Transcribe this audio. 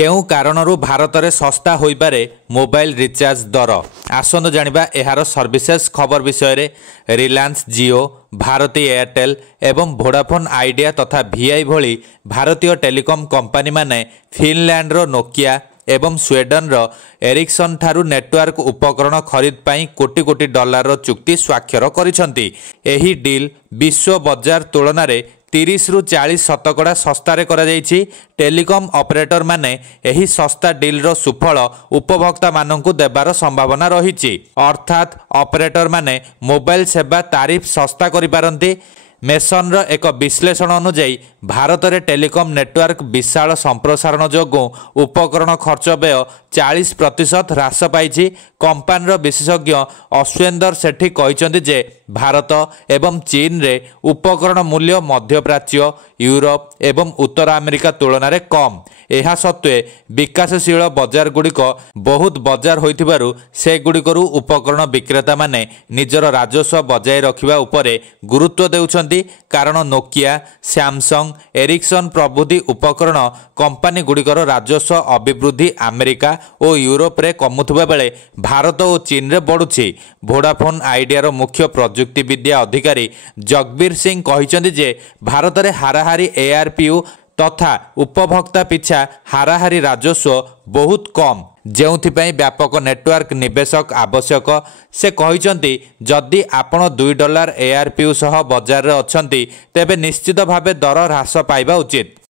केउ कारणरू भारत में सस्ता हो पारे मोबाइल रिचार्ज दर आसतु जानिबा एहार सर्विसेस खबर विषय में। रिलायंस जियो, भारती एयरटेल एवं वोडाफोन आइडिया तथा वीआई भली भारतीय टेलीकॉम कंपनी माने फिनलैंड रो नोकिया एवं स्वीडन रो एरिक्सन ठारू नेटवर्क उपकरण खरीद पाई कोटी कोटी डॉलर रो चुक्ति स्वाक्षर करिसंती। एही डील विश्व बाजार तुलन में 30 रु 40 शतकड़ा सस्तारे करा जायछि। टेलीकॉम ऑपरेटर माने एही सस्ता डील रो सुफल उपभोक्ता माननकु देबार संभावना रहिछि। अर्थात ऑपरेटर माने मोबाइल सेवा तारीफ सस्ता करि पारंती। मेसन रो एक विश्लेषण अनुसार भारत में टेलीकॉम नेटवर्क विशाल संप्रसारण जोगु उपकरण खर्च व्यय 40% ह्रास पाई। कंपनी विशेषज्ञ अश्वेंदर सेठी कहते जे भारत एवं चीन रे उपकरण मूल्य मध्यप्राच्य, यूरोप एवं उत्तर अमेरिका तुलन में कम। यह सत्वे विकासशील बजार गुड़िक बहुत बजार होइथिबारु से गुड़िकरू उपकरण विक्रेता माने निजर राजस्व बजाय रखिबा उपरे गुरुत्व देउछंती। कारण नोकिया, सैमसंग, एरिक्सन प्रभृति उपकरण कंपनी गुड़िकर राजस्व अभिवृद्धि अमेरिका और यूरोप रे कमुथुबा बेले भारत और चीन रे बढ़ुछि। वोडाफोन आइडिया रो मुख्य प्रजुक्ति विद्या अधिकारी जगबीर सिंह कहिसंती जे भारत रे हाराहारी एआरपीयू तथा उपभोक्ता पिछा हाराहारी राजस्व बहुत कम, जेउथिपाई व्यापक नेटवर्क निवेशक आवश्यक। से कहिसंती जदि आपण $2 एआरपीयू सह बजार रे अछंती तेबे निश्चित भावे दर ह्रास पाइबा उचित।